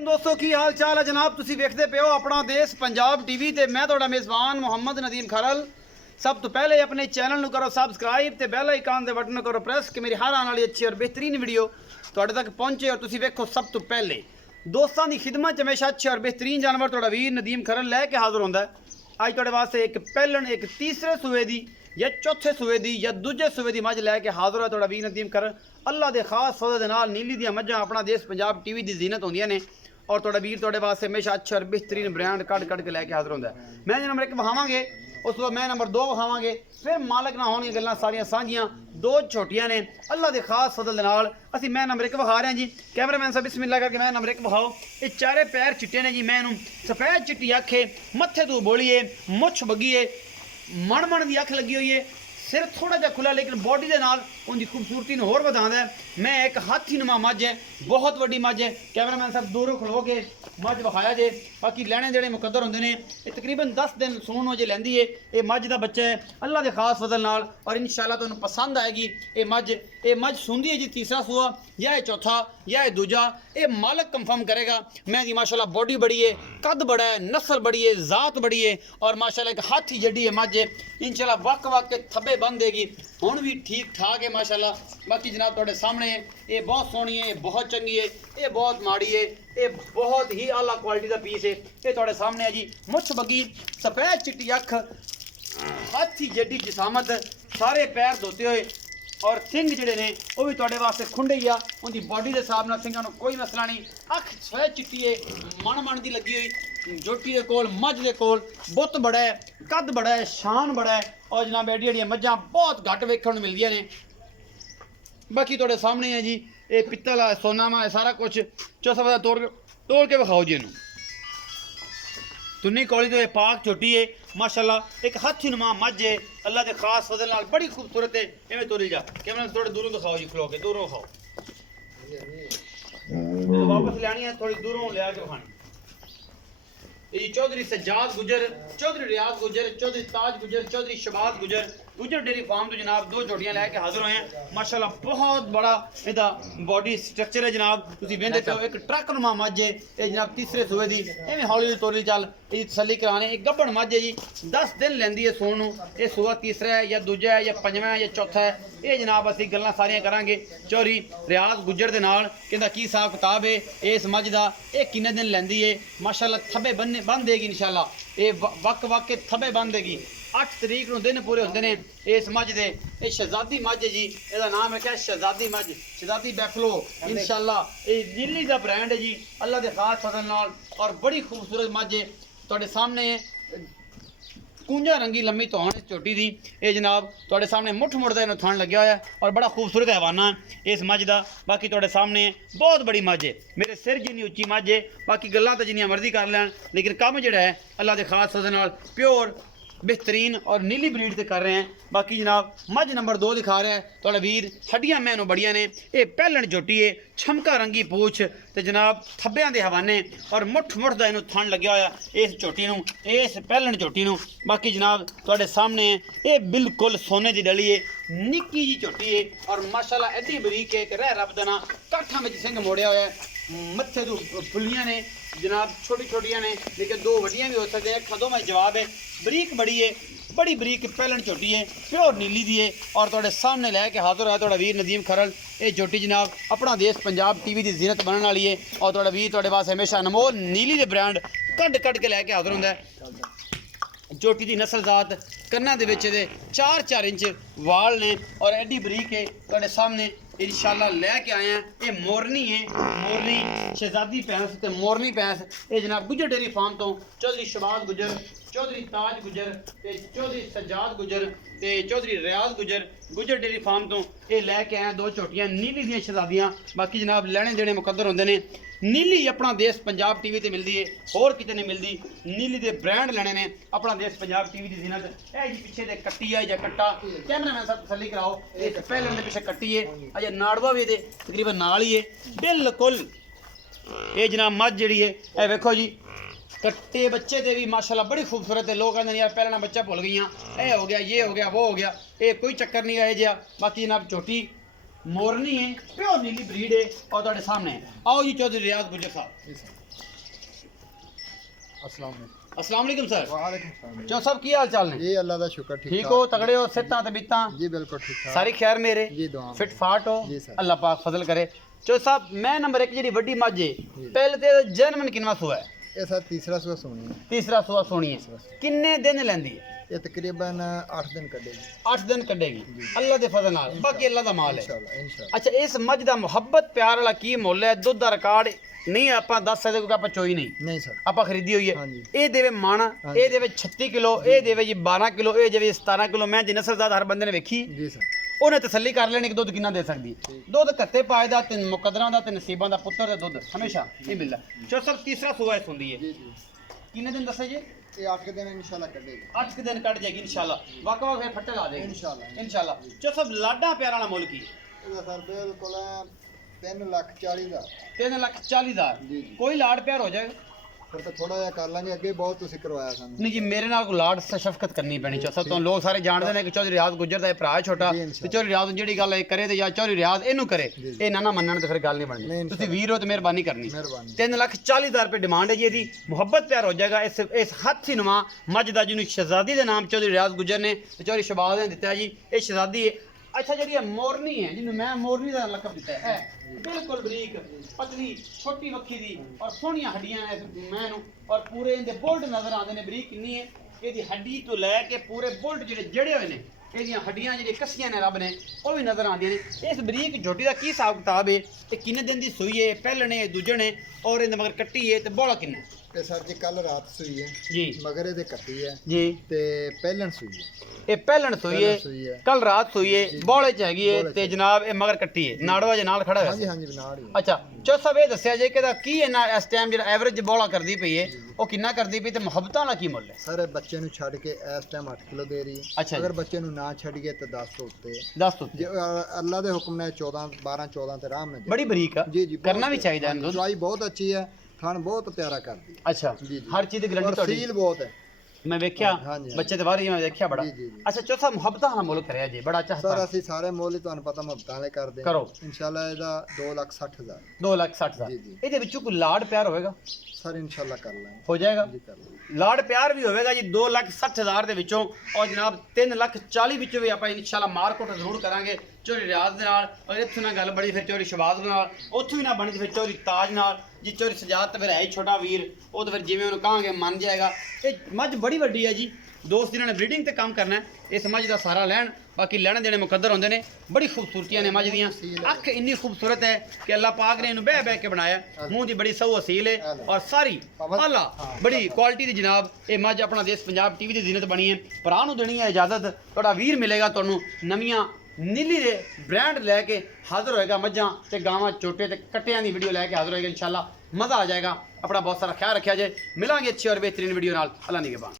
दोस्तों की हाल चाल है जनाब। तुसी वेखदे पे हो अपना देश पंजाब टीवी ते मैं तुहाडा मेज़बान मुहम्मद नदीम खरल। सब तो पहले अपने चैनल करो सबसक्राइब ते बैल आइकन दे बटन करो प्रेस कि मेरी हर आने वाली अच्छी और बेहतरीन वीडियो तुहाडे तक पहुंचे और तुसी वेखो सब तो पहले। दोस्तों की खिदमत च हमेशा अच्छे और बेहतरीन जानवर तुहाडा वीर नदीम खरल लैके हाजिर होंदा है। अज तुहाडे वास्ते एक पहलन एक तीसरे सूए दी या चौथे सूए दी या दूजे सूए दी मझ लैके हाजिर है तुहाडा वीर नदीम खरल। अल्लाह दे खास फज़ल दे नाल नीली दी मझां अपना देश पंजाब टीवी दी जीनत होंदियां ने और तुहाडा वीर तुहाडे वास्ते हमेशा अच्छा और बेहतरीन ब्रांड कट के लैके हाजिर होंदा है। मैं नंबर 1 विखावांगे, उस तो बाद मैं नंबर 2 विखावांगे, फिर मालक ना होने गल्लां सारियां सांझियां दो छोटियां ने अल्लाह दे खास फज़ल दे नाल। असीं मैं नंबर 1 विखा रहे हैं जी। कैमरामैन साहब बिस्मिल्लाह करके मैं नंबर 1 विखाओ। ये चारे पैर चिट्टे ने जी। मैं इनू सफेद चिट्टी अख है, मत्थे तू बोलिए, मुछ बगी है, मण दी अख लगी हुई है, सिर थोड़ा जहा खुला लेकिन बॉडी के नाल उनकी खूबसूरती ने होर वधांदा है। मैं एक हाथी नुमा मझ है, बहुत वड्डी मझ है। कैमरामैन साहब दूरों खलो के मझ विखाया जे। बाकी लैने जेड़े मुकद्दर होंदे ने ये तकरीबन 10 दिन सून जे लैंदी है। ये मझ का बच्चा है अल्लाह के खास फजल नाल और इंशाअल्लाह तुहानूं पसंद आएगी। ये मझ सूंदी है जी तीसरा सूआ या ये चौथा या ये दूजा, ये मालक कंफर्म करेगा। मैं जी माशाल्लाह बॉडी बड़ी है, कद बड़ा है, नस्ल बड़ी है, ज़ात बड़ी है और माशाल्लाह एक हाथी जड्डी है मझ है। इंशाअल्लाह वक के थब्बे बन देगी, हुण भी ठीक ठाक है माशाल्लाह। बाकी जनाब तुहाडे सामने है, ये बहुत सोहनी है, ये बहुत चंगी है, ये बहुत माड़ी है, ये बहुत ही आला क्वालिटी का पीस है। ये तुहाडे सामने है जी। मुछ बगी, सफेद चिट्टी अख, हाथी जड्डी जिसामत, सारे पैर धोते हुए और सिंह जिहड़े ने वो भी तुहाडे वास्ते खुंडे ही आ। उनकी बॉडी के हिसाब नाल सिंघां नूं कोई मसला नहीं। अख सफेद चिट्टी है, मण दी लगी हुई, जोटी दे कोल मझ दे कोल बुत बड़ा है, कद बड़ा है, शान बड़ा है और जनाब एडी एडियां मझां बहुत घट वेखण नूं मिलदियां ने। बाकी तुहाडे सामने है जी। ये पित्तल है, सोनामा है, सारा कुछ चौसा तोड़ के विखाओ जी। इनू तुन्नी कौली तो ये पाक छोटी है माशाल्लाह। एक हाथी नुमा मझ है अल्लाह के खास फजल नाल बड़ी खूबसूरत है। इवें तोड़ी जा। कैमरा थोड़े दूरों दिखाओ जी, खलो के दूरों खाओ। वापस लैनी है, थोड़ी दूरों ले आके खानी। ये चौधरी सज्जाद गुजर, चौधरी रियाज गुजर, चौधरी ताज गुजर, चौधरी शबाज गुजर, गुजर डेयरी फार्म तो जनाब दो जोड़ियां लैके हाजिर हुए हैं माशाल्लाह। बहुत बड़ा इहदा बॉडी स्ट्रक्चर है जनाब। तुसीं वेंदे पे हो एक ट्रक नुमा मझ है ये जनाब तीसरे सूए दी। इवें हौली तोली चल ये तसल्ली कराने। एक गब्बड़ मझ है जी, 10 दिन लैंदी है सोन नूं। ये सूआ तीसरा है या दूजा है या पंजवां है या चौथा है। ये जनाब असीं गल्लां सारियां करांगे चौधरी रियाज गुजर दे नाल कि की हिसाब किताब है इस मझ दा, ये किन्ने दिन लैंदी है माशाल्लाह। थब्बे बन देगी इंशाल्लाह। ये वक के थब्बे बन देगी। 8 तरीक नूं दिन पूरे होंदे ने इस मझ दे। ये शहजादी मझ है जी, इसका नाम है क्या शहजादी मझ, शहजादी बैफलो इंशाल्लाह। ये नीली का ब्रांड है जी अल्लाह के खास फजल नाल और बड़ी खूबसूरत मझ है तुहाडे सामने। कूंजा रंगी लम्मी तोहन चोटी दी ये जनाब तुहाडे सामने मुठ मुड़दा इन्हूं थण लग्या होया और बड़ा खूबसूरत हैवाना है इस मझ दा। बाकी तुहाडे सामने बहुत बड़ी मझ है, मेरे सिर जिन्नी उच्ची मझ है। बाकी गल्लां तो जिन्नियां मर्जी कर लैन लेकिन काम जिहड़ा है अल्लाह के खास फजल नाल प्योर बेहतरीन और नीली ब्रीड से कर रहे हैं। बाकी जनाब मझ नंबर 2 दिखा रहा है तुहाडा वीर। हड्डियां मैनों बड़ियां ने, ये पहलन जोटी है, छमका रंगी पूछ ते जनाब थब्बियां दे हवाने और मुठ दा इनू थण लग्या होया इस चोटी नूं, इस पहलन चोटी नूं। बाकी जनाब तुहाडे सामने है ये बिल्कुल सोने की डली है, निक्की जी चोटी है और माशाल्लाह एडी बरीक है कि रह रब दा ना काठां विच सिंह मोड़िया होया है। मत्थे तो फुलियां ने जनाब, छोटी छोटियां ने लेकिन 2 वड्डियां भी हो सकते हैं। खदों में जवाब है, बरीक बड़ी है, बड़ी बरीक पहलन चोटी है, प्योर नीली दी है और तुहाडे सामने लैके हाजिर है तुहाडा वीर नदीम खरल। ये चोटी जनाब अपना देश पंजाब टीवी की जीनत बनने वाली है और तुहाडा वीर तुहाडे पास हमेशा अनमोल नीली के ब्रांड कट के लैके हाजिर होंदा है। चोटी की नस्ल जात कन्ना दे विच 4-4 इंच वाल ने और एडी बरीक है तुहाडे सामने इंशाल्लाह लैके आए हैं। ये मोरनी है, मोरनी शहजादी भैंस ते मोरनी भैंस। ये जनाब गुजर डेयरी फार्म तो चौधरी शबाज गुजर, चौधरी ताज गुजर ते चौधरी सज्जाद गुजर ते चौधरी रियाज गुजर गुजर डेयरी फार्म तो ये लैके आए 2 छोटियां नीली दियां शहजादियां। बाकी जनाब लैने देने मुकद्दर होंदे ने। नीली अपना देश पंजाब टीवी ते मिलती है, होर किते नहीं मिलती। नीली दे ब्रांड लेने ने अपना देश पंजाब टीवी की जीनत। ए जी पिछे दे कट्टी है या कट्टा, कैमरामैन साहब तसल्ली कराओ। ये पहले दे पिछे कट्टी है अजे नाड़वा भी तकरीबन नाल ही है बिल्कुल। ये जनाब मझ जिहड़ी है ए वेखो जी, कट्टे बच्चे ते भी माशाल्लाह बड़ी खूबसूरत है। लोग कहते हैं यार पहला ना बच्चा भुल गई, ए हो गया, ये हो गया, वो हो गया। ये कोई चक्कर नहीं है जिहा। बाकी जनाब चोटी मोरनी है, प्योर नीली ब्रीड है और ਤੁਹਾਡੇ सामने है। आओ जी चौधरी रियाज गुजर साहब। जी सर। अस्सलाम वालेकुम। अस्सलाम वालेकुम सर। वालेकुम सलाम। चौ सब की हाल चाल ने? जी अल्लाह दा शुक्र ठीक हो, तगड़े हो, सित्तां ते बित्तां? जी बिल्कुल ठीक ठाक। सारी खैर मेरे? जी दुआ। फिट फाट हो? जी सर। अल्लाह पाक फजल करे। चौ साहब मैं नंबर 1 ਜਿਹੜੀ ਵੱਡੀ ਮੱਝ ਹੈ ਪਹਿਲੇ ਤੇ ਜਨਮਨ ਕਿੰਨਾ ਸੂਆ ਹੈ? ये सर तीसरा सुबह सोनी है। ਤੀਸਰਾ ਸੂਆ ਸੋਣੀ ਹੈ। ਕਿੰਨੇ ਦਿਨ ਲੈਂਦੀ ਹੈ? ये तकरीबन 8 दिन कटेगी 8 ਦਿਨ ਕੱਢੇਗੀ ਅੱਲਾ ਦੇ ਫਜ਼ਲ ਨਾਲ, ਬਾਕੀ ਅੱਲਾ ਦਾ ਮਾਲ ਹੈ। इंशाल्लाह इंशाल्लाह। ਅੱਛਾ ਇਸ ਮੱਝ ਦਾ ਮੁਹੱਬਤ ਪਿਆਰ ਵਾਲਾ ਕੀ ਮੁੱਲ ਹੈ? ਦੁੱਧ ਦਾ ਰਿਕਾਰਡ ਨਹੀਂ ਆਪਾਂ ਦੱਸ ਸਕਦੇ ਕਿਉਂਕਿ ਆਪਾਂ ਚੋਈ ਨਹੀਂ, नहीं सर। ਆਪਾਂ ਖਰੀਦੀ ਹੋਈ ਹੈ। ਹਾਂਜੀ। ਇਹ ਦੇਵੇ ਮਣ, ਇਹ ਦੇਵੇ 36 ਕਿਲੋ, ਇਹ ਦੇਵੇ ਜੀ 12 ਕਿਲੋ, ਇਹ ਦੇਵੇ 17 ਕਿਲੋ। ਮੈਂ ਜੀ ਨਸਲਜ਼ਾਦ ਹਰ ਬੰਦੇ ਨੇ ਵੇਖੀ, जी सर। ਉਹਨੇ ਤਸੱਲੀ ਕਰ ਲੈਣੀ ਕਿ ਦੁੱਧ ਕਿੰਨਾ ਦੇ ਸਕਦੀ ਹੈ। ਦੁੱਧ ਕੱਤੇ ਪਾਏ ਦਾ ਤੇ ਮੁਕੱਦਰਾਂ ਦਾ ਤੇ ਨਸੀਬਾਂ ਦਾ ਪੁੱਤਰ ਦਾ ਦੁੱਧ ਹਮੇਸ਼ਾ ਨਹੀਂ ਮਿਲਦਾ। ਚੋ ਸਰ ਤੀਸਰਾ ਸੂਆ ਇਸ ਹੁੰਦੀ ਹੈ। जी जी। ਕਿੰਨੇ ਦਿਨ ਦੱਸੇ ਜੀ? ये 8 दिन इंशाल्लाह कटेगी 8 ਦਿਨ ਕੱਢ ਜਾਏਗੀ ਇਨਸ਼ਾਅੱਲਾ। ਵਕ ਵਕ ਫਿਰ ਫੱਟੇ ਲਾ ਦੇਗੀ इंशाल्लाह। ਇਨਸ਼ਾਅੱਲਾ। ਚੋ ਸਭ ਲਾਡਾ ਪਿਆਰ ਵਾਲਾ ਮੁੱਲ ਕੀ? ਇਹਦਾ ਸਰ ਬਿਲਕੁਲ 3,40,000। 3,40,000। ਜੀ ਜੀ। ਕੋਈ ਲਾੜ ਪਿਆਰ ਹੋ ਜਾਏਗਾ? ਫਿਰ ਤਾਂ ਥੋੜਾ ਜਿਹਾ ਕਰ ਲਾਂਗੇ, ਅੱਗੇ ਬਹੁਤ ਤੁਸੀਂ ਕਰਵਾਇਆ ਸਾਨੂੰ। ਨਹੀਂ ਜੀ ਮੇਰੇ ਨਾਲ ਕੋਈ ਲਾੜ ਸ਼ਫਕਤ ਕਰਨੀ ਪੈਣੀ ਚੋ ਸਭ ਤੋਂ। ਲੋਕ ਸਾਰੇ ਜਾਣਦੇ ਨੇ ਕਿ ਚੌਧਰੀ ਰਿਆਜ਼ ਗੁੱਜਰ ਦਾ ਇਹ ਭਰਾ ਹੈ ਛੋਟਾ, ਜੀ, ਇਨਸ਼ਾਅੱਲਾ। ਤੇ ਚੌਧਰੀ ਰਿਆਜ਼ ਨੂੰ ਜਿਹੜੀ ਗੱਲ ਇਹ ਕਰੇ ਤੇ ਜਾਂ ਚੌਧਰੀ ਰਿਆਜ਼ ਇਹਨੂੰ ਕਰੇ, ਜੀ, ਜੀ। ਇਹ ਨਾ ਮੰਨਣ ਤੇ ਫਿਰ ਗੱਲ ਨਹੀਂ ਬਣਨੀ। ਨਹੀਂ, ਤੁਸੀਂ ਇਨਸ਼ਾਅੱਲਾ। ਵੀਰ ਹੋ ਤੇ ਮਿਹਰਬਾਨੀ ਕਰਨੀ। ਮਿਹਰਬਾਨੀ। 3,40,000 ਰੁਪਏ ਡਿਮਾਂਡ ਹੈ ਜੀ ਇਹਦੀ। ਮੁਹੱਬਤ ਪਿਆਰ ਹੋ ਜਾਏਗਾ ਇਸ ਹਾਥੀ ਨੁਮਾ ਮੱਝ ਦਾ, ਜਿਹਨੂੰ ਸ਼ਹਿਜ਼ਾਦੀ ਦੇ ਨਾਮ ਚੌਧਰੀ ਰਿਆਜ਼ ਗੁੱਜਰ ਨੇ ਤੇ ਚੌਧਰੀ ਸ਼ਬਾਜ਼ ਨੇ ਦਿੱਤਾ ਜੀ। ਇਹ ਸ਼ਹਿਜ਼ਾਦੀ ਹੈ। ਅੱਛਾ ਜਿਹੜੀ ਇਹ ਮੋਰਨੀ ਹੈ, ਜਿਹਨੂੰ ਮੈਂ ਮੋਰਨੀ ਦਾ ਲਕਬ ਦਿੱਤਾ ਹੈ, ਬਿਲਕੁਲ ਬਰੀਕ ਪਤਲੀ ਛੋਟੀ ਵੱਖੀ ਦੀ ਔਰ ਸੋਹਣੀਆਂ ਹੱਡੀਆਂ ਇਸ ਮੈਂ ਨੂੰ, ਔਰ ਪੂਰੇ ਇਹਦੇ ਬੁਲਟ ਨਜ਼ਰ ਆਉਂਦੇ ਨੇ। ਬਰੀਕ ਕਿੰਨੀ ਹੈ ਇਹਦੀ ਹੱਡੀ ਤੋਂ ਲੈ ਕੇ ਪੂਰੇ ਬੁਲਟ ਜਿਹੜੇ ਜੜੇ ਹੋਏ ਨੇ, ਇਹਦੀਆਂ ਹੱਡੀਆਂ ਜਿਹੜੀਆਂ ਕੱਸੀਆਂ ਨੇ ਰੱਬ ਨੇ ਉਹ ਵੀ ਨਜ਼ਰ ਆਉਂਦੀਆਂ ਨੇ। ਇਸ ਬਰੀਕ ਝੋਟੀ ਦਾ ਕੀ ਹਿਸਾਬ ਕਿਤਾਬ ਹੈ ਤੇ ਕਿੰਨੇ ਦਿਨ ਦੀ ਸੂਈ ਹੈ? ਪਹਿਲਣੇ ਦੂਜਣੇ ਔਰ ਇਹਦੇ ਮਗਰ ਕੱਟੀ ਹੈ ਤੇ ਬੋਲਾ ਕਿੰਨਾ? ਇਹ ਸਰ ਜੀ ਕੱਲ ਰਾਤ ਸੂਈ ਹੈ ਜੀ ਮਗਰ ਇਹਦੇ ਕੱਟੀ ਹੈ ਜੀ। ਤੇ ਪਹਿਲਣ ਸੂਈ ਹੈ। ਇਹ ਪਹਿਲਣ ਸੂਈ ਹੈ, ਕੱਲ ਰਾਤ ਸੂਈ ਹੈ, ਬੋਲੇ ਚ ਹੈਗੀ ਹੈ ਤੇ ਜਨਾਬ ਇਹ ਮਗਰ ਕੱਟੀ ਹੈ। ਨਾੜਵਾ ਜੇ ਨਾਲ ਖੜਾ ਹੋਇਆ ਹਾਂਜੀ ਸੀ। ਹਾਂਜੀ ਨਾਲ ਹੀ ਹੈ। ਅੱਛਾ ਚੋ ਸਭ ਇਹ ਦੱਸਿਆ ਜੇ ਕਿ ਇਹਦਾ ਕੀ ਇਹਨਾਂ ਇਸ ਟਾਈਮ ਜਿਹੜਾ ਐਵਰੇਜ ਬੋਲਾ ਕਰਦੀ ਪਈ ਹੈ ਉਹ ਕਿੰਨਾ ਕਰਦੀ ਪਈ ਤੇ ਮੁਹੱਬਤਾਂ ਦਾ ਕੀ ਮੁੱਲ ਹੈ? ਸਰ ਬੱਚੇ ਨੂੰ ਛੱਡ ਕੇ ਇਸ ਟਾਈਮ 8 ਕਿਲੋ ਦੇ ਰਹੀ ਅੱਛਾ ਹੈ। ਜੀ। ਅਗਰ ਬੱਚੇ ਨੂੰ ਨਾ ਛੱਡੀਏ ਤਾਂ 10 ਤੋਂ ਉੱਤੇ ਹੈ। ਦੱਸ ਤੂੰ। ਜੇ ਅੱਲਾ ਦੇ ਹੁਕਮ ਨਾਲ 14 12 14 ਤੇ ਆਰਾਮ ਨਾਲ ਬੜੀ ਬਰੀਕ ਆ, ਜੀ ਜੀ ਕਰਨਾ ਵੀ ਚਾਹੀਦਾ ਇਹਨੂੰ। ਚੁਆਈ ਬਹੁਤ ਅੱਛੀ ਹੈ, ਖਾਣ ਬਹੁਤ ਪਿਆਰਾ ਕਰਦੀ ਹੈ। ਅੱਛਾ ਜੀ ਜੀ। ਹਰ ਚੀਜ਼ ਦੀ ਗਰੰਟੀ ਔਰ ਤੁਹਾਡੀ? ਸੀਲ ਬਹੁਤ ਹੈ। ਮੈਂ ਵੇਖਿਆ ਹਾਂਜੀ। ਬੱਚੇ ਦੇ ਬਾਰੇ ਮੈਂ ਦੇਖਿਆ ਬੜਾ। ਜੀ, ਜੀ, ਜੀ। ਅੱਛਾ ਚੌਥਾ ਮੁਹੱਬਤਾਂ ਦਾ ਮੁੱਲ ਕਰਿਆ ਜੀ, ਬੜਾ ਸਰ ਚਾਹਤਾ। ਅਸੀਂ ਸਾਰੇ ਮੁੱਲ ਹੀ ਤੁਹਾਨੂੰ ਪਤਾ ਮੁਹੱਬਤਾਂ ਵਾਲੇ ਕਰਦੇ ਹਾਂ। ਕਰੋ। ਇਨਸ਼ਾਅੱਲਾ ਇਹਦਾ 2,60,000। 2,60,000। ਜੀ, ਜੀ। ਇਹਦੇ ਵਿੱਚੋਂ ਕੋਈ ਲਾੜ ਪਿਆਰ ਹੋਵੇਗਾ? ਸਰ ਇਨਸ਼ਾਅੱਲਾ ਕਰ ਲਾਂਗੇ। ਹੋ ਜਾਏਗਾ ਜੀ ਕਰ ਲਾਂਗੇ। ਲਾੜ ਪਿਆਰ ਵੀ ਹੋਵੇਗਾ ਜੀ 2,60,000 ਦੇ ਵਿੱਚੋਂ। ਔਰ ਜਨਾਬ 3,40,000 ਵਿੱਚੋਂ ਵੀ ਆਪਾਂ ਇਨਸ਼ਾਅੱਲਾ ਮਾਰਕਟ ਜ਼ਰੂਰ ਕਰਾਂਗੇ ਚੌਧਰੀ ਰਿਆਜ਼ ਦੇ ਨਾਲ। ਔਰ ਇੱਥੋਂ ਨਾਲ ਗੱਲ ਬੜੀ ਫਿਰ ਚੌਧਰੀ ਸ਼ਬਾਜ਼ ਦੇ ਨਾਲ, ਉੱਥੋਂ ਵੀ ਨਾ ਬਣੀ ਤੇ ਫਿਰ ਚੌਧਰੀ ਤਾਜ ਨਾਲ ਜੀ। ਚੌਧਰੀ ਸਜਾਦ ਤਾਂ ਫਿਰ ਹੈ ਹੀ ਛੋਟਾ ਵੀਰ, ਉਹ ਤਾਂ ਫਿਰ ਜਿਵੇਂ ਉਹਨੂੰ ਕਹਾਂਗੇ ਮੰਨ ਜਾਏਗਾ। ਇਹ ਮੱਝ ਬੜੀ ਵੱਡੀ ਹੈ ਜੀ। ਦੋਸਤ ਜਿਨ੍ਹਾਂ ਨੇ ਬਰੀਡਿੰਗ ਤੇ ਕੰਮ ਕਰਨਾ ਹੈ ਇਸ ਮੱਝ ਦਾ ਸਾਰਾ ਲੈਣ, ਬਾਕੀ ਲੈਣ ਦੇਣੇ ਮੁਕੱਦਰ ਹੁੰਦੇ ਨੇ। ਬੜੀ ਖੂਬਸੂਰਤੀਆਂ ਨੇ ਮੱਝ ਦੀਆਂ। ਅੱਖ ਇੰਨੀ ਖੂਬਸੂਰਤ ਹੈ ਕਿ ਅੱਲਾਹ ਪਾਕ ਨੇ ਇਹਨੂੰ ਬਹਿ ਬਹਿ ਕੇ ਬਣਾਇਆ। ਮੂੰਹ ਦੀ ਬੜੀ ਸਹੂ ਅਸੀਲ ਹੈ ਔਰ ਸਾਰੀ ਆਲਾ ਬੜੀ ਕੁਆਲਿਟੀ ਦੀ ਜਨਾਬ ਇਹ ਮੱਝ ਆਪਣਾ ਦੇਸ਼ ਪੰਜਾਬ ਟੀਵੀ ਦੀ ਜ਼ੀਨਤ ਬਣੀ ਹੈ। ਭਰਾ ਨੂੰ ਦੇਣੀ ਹੈ ਇਜਾਜ਼ਤ। ਤੁਹਾਡਾ ਵੀਰ ਮਿਲੇਗਾ ਤੁਹਾਨੂੰ ਨਵੀਆਂ ਨੀਲੀ ਦੇ ਬ੍ਰਾਂਡ ਲੈ ਕੇ ਹਾਜ਼ਰ ਹੋਏਗਾ। ਮੱਝਾਂ ਤੇ ਗਾਵਾਂ ਝੋਟੇ ਤੇ ਕੱਟਿਆਂ ਦੀ ਵੀਡੀਓ ਲੈ ਕੇ ਹਾਜ਼ਰ ਹੋਏਗਾ ਇਨਸ਼ਾਅੱਲਾ। ਮਜ਼ਾ ਆ ਜਾਏਗਾ। ਆਪਣਾ ਬਹੁਤ ਸਾਰਾ ਖਿਆਲ ਰੱਖਿਆ ਜੇ। ਮਿਲਾਂਗੇ ਅੱਛੀ ਔਰ ਬਿਹਤਰੀਨ ਵੀਡੀਓ ਨਾਲ। ਅੱਲਾ ਨਿਗਹਿਬਾਨ।